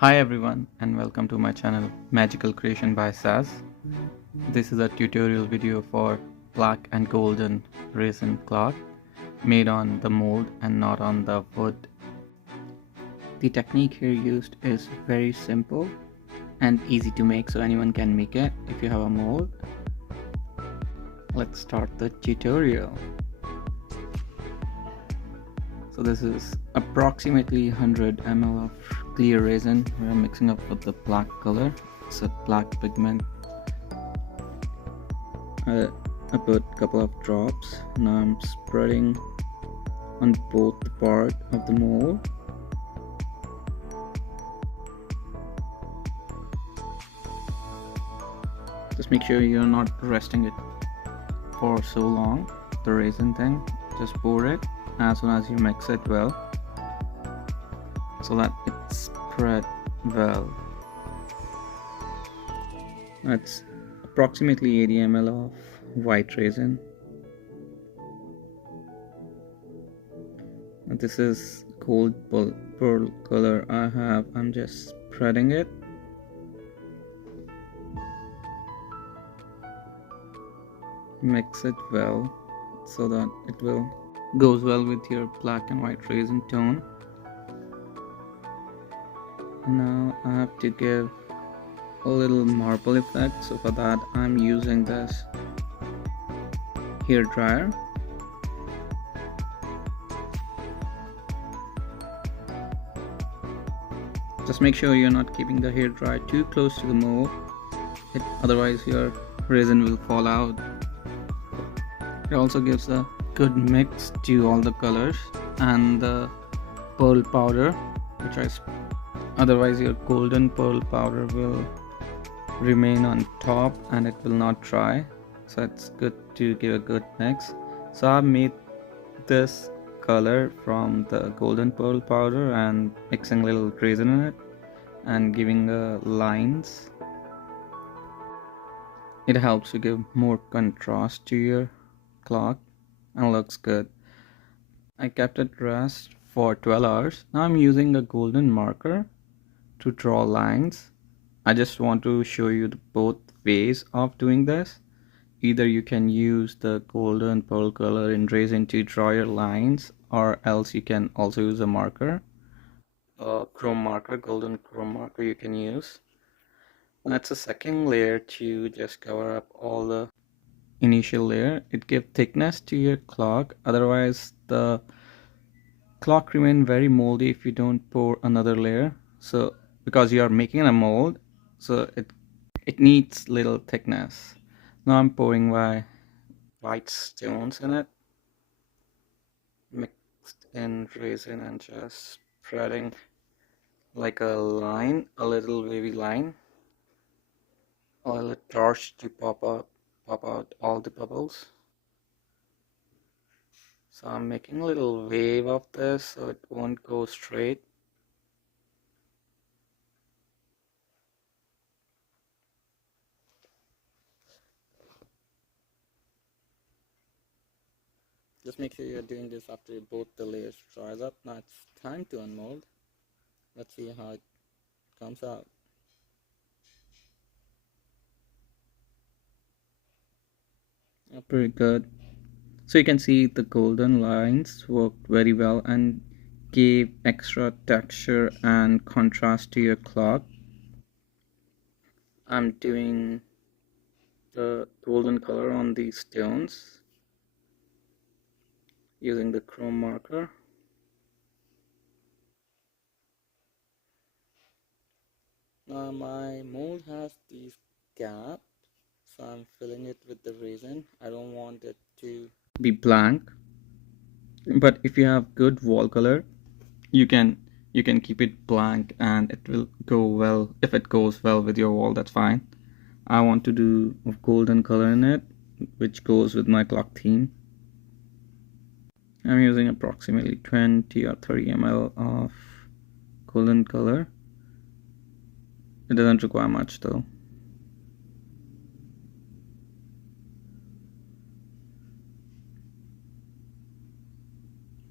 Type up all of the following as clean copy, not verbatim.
Hi everyone and welcome to my channel Magical Creation by Saz. This is a tutorial video for black and golden resin cloth made on the mold and not on the wood. The technique here used is very simple and easy to make, so anyone can make it if you have a mold. Let's start the tutorial. So this is approximately 100 ml of clear resin we're mixing up with the black color. It's a black pigment. I put a couple of drops. Now I'm spreading on both the part of the mold. Just make sure you're not resting it for so long, the resin thing. Just pour it as soon as you mix it well so that it spread well. That's approximately 80 ml of white resin. This is gold pearl color I have. I'm just spreading it. Mix it well so that it will goes well with your black and white resin tone. Now I have to give a little marble effect, so for that I'm using this hair dryer. Just make sure you're not keeping the hair dryer too close to the mold, otherwise your resin will fall out. It also gives a good mix to all the colors and the pearl powder, otherwise your golden pearl powder will remain on top and it will not dry, so it's good to give a good mix. So I've made this color from the golden pearl powder and mixing little resin in it and giving lines. It helps to give more contrast to your cloth and looks good. I kept it rest for 12 hours. Now I'm using a golden marker to draw lines. I just want to show you both ways of doing this. Either you can use the golden pearl color in resin to draw your lines, or else you can also use a marker, a chrome marker, golden chrome marker you can use. That's a second layer to just cover up all the initial layer. It gives thickness to your clock, otherwise the clock remain very moldy if you don't pour another layer. So because you are making a mold, so it needs little thickness. Now I'm pouring my white stones in it, mixed in resin, and just spreading like a line, a little wavy line. I'll torch to pop out all the bubbles. So I'm making a little wave of this so it won't go straight. Just make sure you're doing this after both the layers dries up. Now it's time to unmold. Let's see how it comes out. Pretty good. So you can see the golden lines worked very well and gave extra texture and contrast to your cloth. I'm doing the golden color on these stones using the chrome marker. Now my mold has these gaps, so I'm filling it with the resin. I don't want it to be blank, but if you have good wall color, you can keep it blank and it will go well. If it goes well with your wall, that's fine. I want to do a golden color in it, which goes with my clock theme. I'm using approximately 20 or 30 ml of golden color. It doesn't require much though.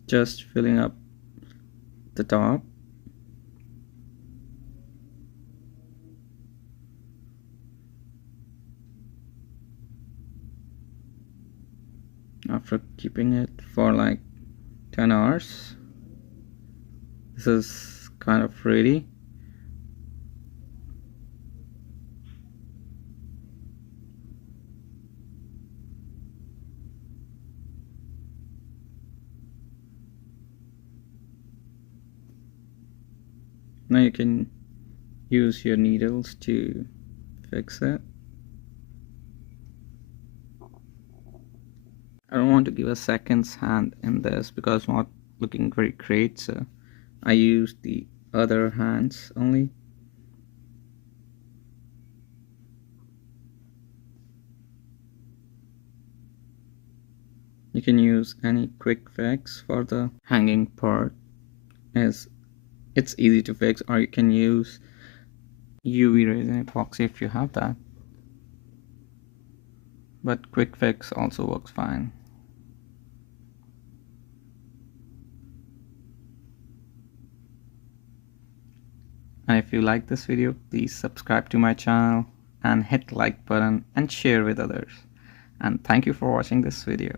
Just filling up the top. After keeping it for like 10 hours, this is kind of ready. Now you can use your needles to fix it. I don't want to give a second's hand in this because it's not looking very great, so I use the other hands only. You can use any quick fix for the hanging part, as it's easy to fix, or you can use UV resin epoxy if you have that. But quick fix also works fine. And if you like this video, please subscribe to my channel and hit like button and share with others. And thank you for watching this video.